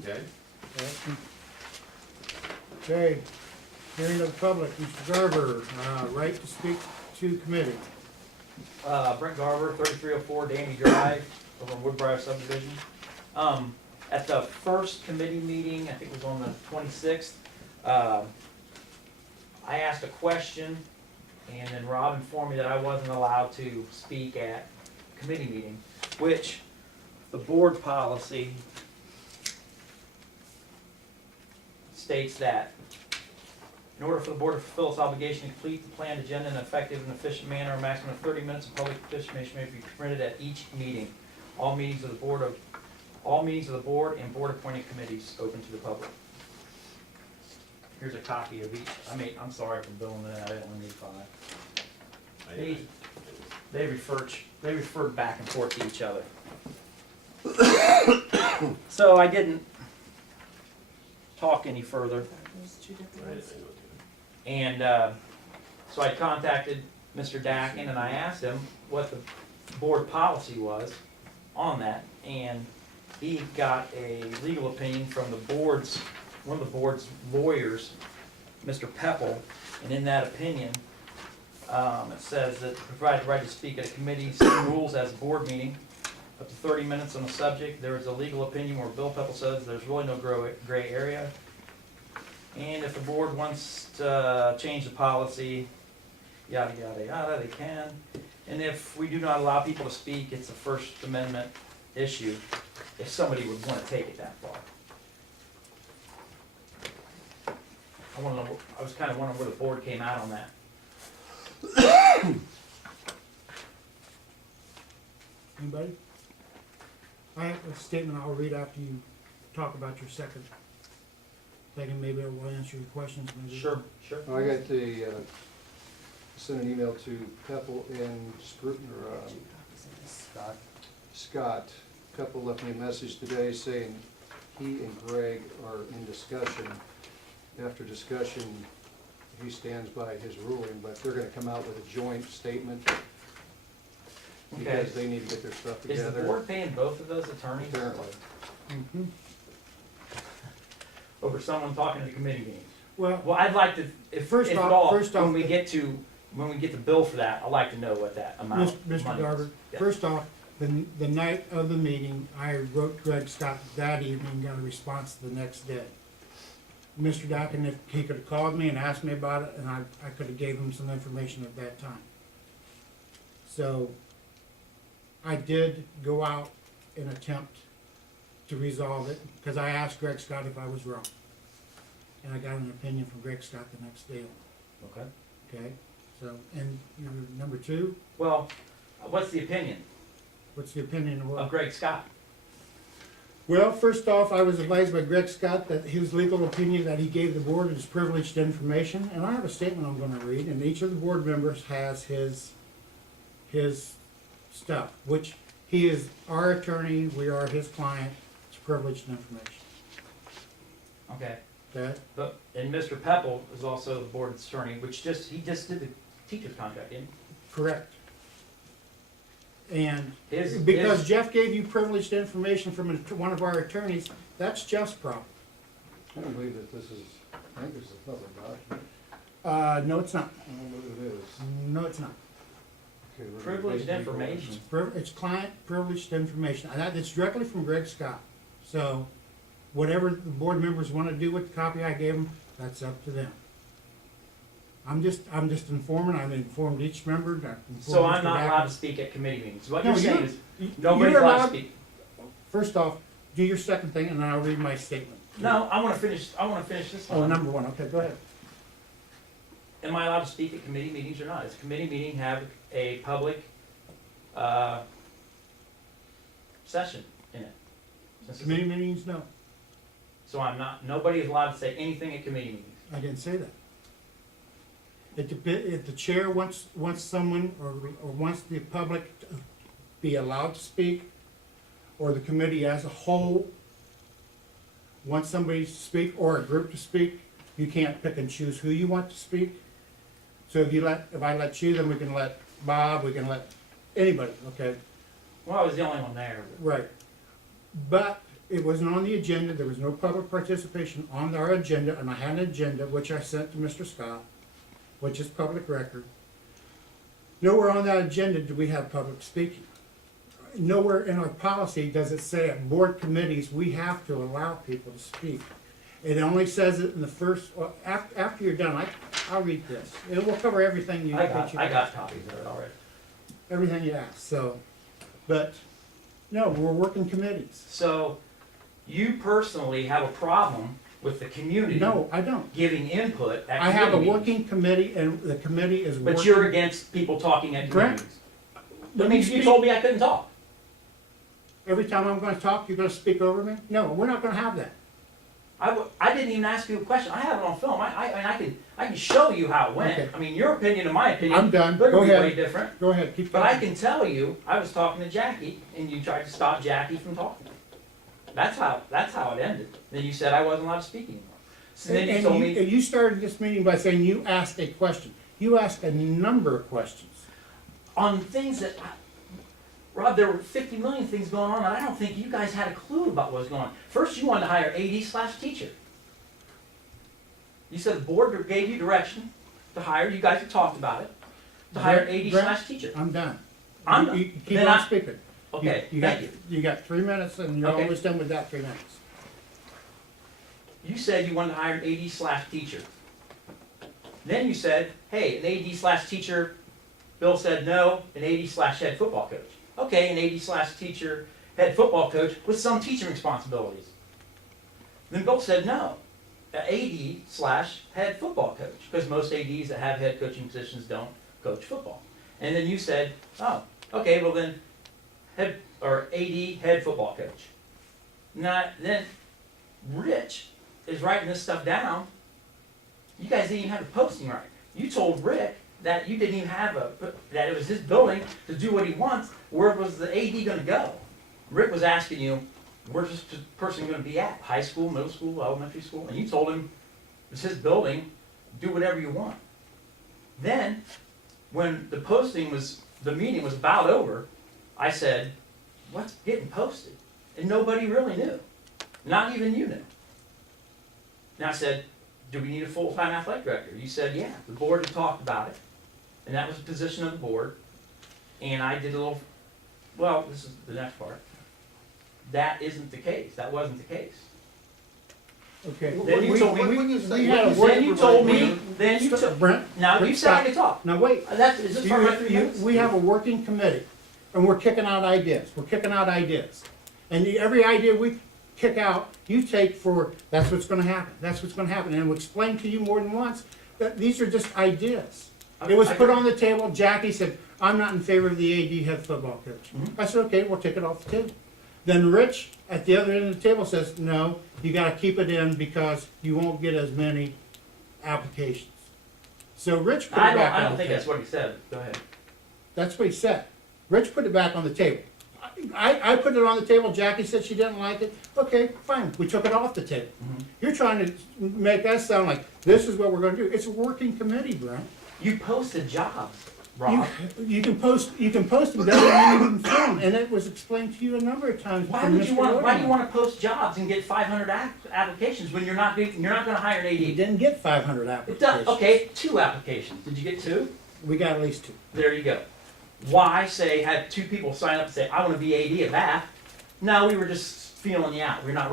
Okay. Okay, hearing of the public, Mr. Garber, right to speak to committee. Brent Garber, 3304 Danny Drive, over in Woodbriar subdivision. At the first committee meeting, I think it was on the 26th, I asked a question, and then Rob informed me that I wasn't allowed to speak at committee meeting, which the board policy states that in order for the board to fulfill its obligation to complete the planned agenda in an effective and efficient manner, a maximum of 30 minutes of public participation may be permitted at each meeting. All meetings of the board and board appointed committees open to the public. Here's a copy of each. I'm sorry for billing that. I didn't need 5. They referred back and forth to each other. So I didn't talk any further. And so I contacted Mr. Dakin and I asked him what the board policy was on that, and he got a legal opinion from one of the board's lawyers, Mr. Pepple, and in that opinion, it says that provide the right to speak at a committee, same rules as a board meeting, up to 30 minutes on the subject. There is a legal opinion where Bill Pepple says there's really no gray area. And if the board wants to change the policy, yada, yada, yada, they can. And if we do not allow people to speak, it's a First Amendment issue, if somebody would want to take it that far. I was kind of wondering where the board came out on that. Anybody? I have a statement I'll read after you talk about your second. Thinking maybe I will answer your questions. Maybe. Sure. I got the, sent an email to Pepple and Scott. Pepple left me a message today saying he and Greg are in discussion. After discussion, he stands by his ruling, but they're gonna come out with a joint statement because they need to get their stuff Is together. the board paying both of those attorneys? Apparently. Mm-hmm. Over someone talking at a committee meeting? Well, Well, I'd like to, First off, when we get the bill for that, I'd like to know what that amount of money Mr. is. Garber, Yeah. first off, the night of the meeting, I wrote Greg Scott that evening and got a response the next day. Mr. Dakin, if he could have called me and asked me about it, and I could have gave him some information at that time. So, I did go out and attempt to resolve it, because I asked Greg Scott if I was wrong. And I got an opinion from Greg Scott the next day, Okay. okay? So, and your number 2, Well, what's the opinion what's the opinion of what? of Greg Scott? Well, first off, I was advised by Greg Scott that his legal opinion that he gave the board is privileged information, and I have a statement I'm gonna read, and each of the board members has his stuff, which he is our attorney, we are his client, it's privileged information, Okay. okay? And Mr. Pepple is also the board's attorney, he just did the teacher's contract, didn't Correct. And he? because Jeff gave you privileged information from one of our attorneys, that's Jeff's problem. I don't believe that this is, I think this is a public document. No, it's not. I don't know what it is. No, it's not. Okay, we're gonna Privileged basically go- information. It's client privileged information, and it's directly from Greg Scott. So, whatever the board members want to do with the copy I gave them, that's up to them. I'm just informing, I've informed each member. I've informed So I'm Mr. not Dakin. allowed to speak at committee meetings. What No, you're saying you're- is, You're nobody's allowed to allowed- speak. First off, do your second thing, and then I'll read my statement. No, I wanna finish this Oh, one. number 1, okay, go ahead. Am I allowed to speak at committee meetings or not? Does a committee meeting have a public, session in it? Since it's- Committee meetings, no, So nobody is allowed to say anything at committee meetings. I didn't say that. If the chair wants someone, or wants the public to be allowed to speak, or the committee as a whole wants somebody to speak, or a group to speak, you can't pick and choose who you want to speak. So if I let you, then we can let Bob, we can let anybody, okay? Well, I was the only one there. Right. But It wasn't on the agenda, there was no public participation on our agenda, and I had an agenda, which I sent to Mr. Scott, which is public record. Nowhere on that agenda do we have public speaking. Nowhere in our policy does it say at board committees, we have to allow people to speak. It only says it in the first, well, after you're done, I'll read this. It will cover everything you. I that you got asked. copies of it already. Everything you asked, so, but, no, we're working committees. So, you personally have a problem with the community No, I don't. giving input at I have a committee meetings. working committee, and the committee is working. But you're against people talking at Correct. committees. That means you told me I couldn't talk. Every time I'm gonna talk, you're gonna speak over me? No, we're not gonna have that. I didn't even ask you a question. I have it on film. I can show you how it went. Okay. I mean, your opinion and my opinion. I'm done. They're Go gonna be ahead. way different. Go ahead, keep But I talking. can tell you, I was talking to Jackie, and you tried to stop Jackie from talking. That's how it ended. Then you said I wasn't allowed to speak anymore. So then you told me, And you started this meeting by saying you asked a question. You asked a number of questions. on things that, Rob, there were 50 million things going on, and I don't think you guys had a clue about what was going on. First, you wanted to hire AD/teacher. You said the board gave you direction to hire, you guys have talked about it, to hire AD/teacher. I'm done. I'm You done. keep Then on I- speaking. Okay, You thank got, you. you got 3 minutes, and you're Okay. almost done with that 3 minutes. You said you wanted to hire an AD/teacher. Then you said, hey, an AD/teacher, Bill said no, an AD/head football coach. Okay, an AD/teacher, head football coach with some teaching responsibilities. Then Bill said no, an AD/head football coach, because most ADs that have head coaching positions don't coach football. And then you said, oh, okay, well then, AD, head football coach. Now, then Rich is writing this stuff down. You guys didn't even have the posting right. You told Rick that you didn't even have that it was his building to do what he wants. Where was the AD gonna go? Rick was asking you, where's this person gonna be at? High school, middle school, elementary school? And you told him, it's his building, do whatever you want. Then, when the meeting was about over, I said, what's getting posted? And nobody really knew. Not even you knew. And I said, do we need a full-time athletic director? You said, yeah. The board had talked about it, and that was the position of the board. And I did a little, well, this is the next part. That isn't the case. That wasn't the case. Okay. Then you told me, we had a then you told me, then you Stop, told, Brent. now you said I could talk. Now, wait. Is this part of my 3 minutes? We have a working committee, and we're kicking out ideas. We're kicking out ideas. And every idea we kick out, you take for, that's what's gonna happen, that's what's gonna happen. And we'll explain to you more than once that these are just ideas. It was put on the table, Jackie said, I'm not in favor of the AD head football coach. Mhm. I said, okay, we'll take it off the table. Then Rich, at the other end of the table, says, no, you gotta keep it in because you won't get as many applications. So Rich put it back on the table. I don't think that's what he said. Go ahead. That's what he said. Rich put it back on the table. I put it on the table, Jackie said she didn't like it, okay, fine, we took it off the table. Mhm. You're trying to make us sound like this is what we're gonna do. It's a working committee, Brent. You posted jobs, Rob. You can post them, doesn't mean you can fill them, and it was explained to you a number of times Why from would you Mr. want? Why do you Woodman. want to post jobs and get 500 applications when you're not going to hire an You AD? didn't get 500 It does, applications. okay, 2 applications. Did you get 2? We got at least 2. There you go. Why say had 2 people sign up and say I want to be AD at Bath? No, we were just feeling you out. We're not.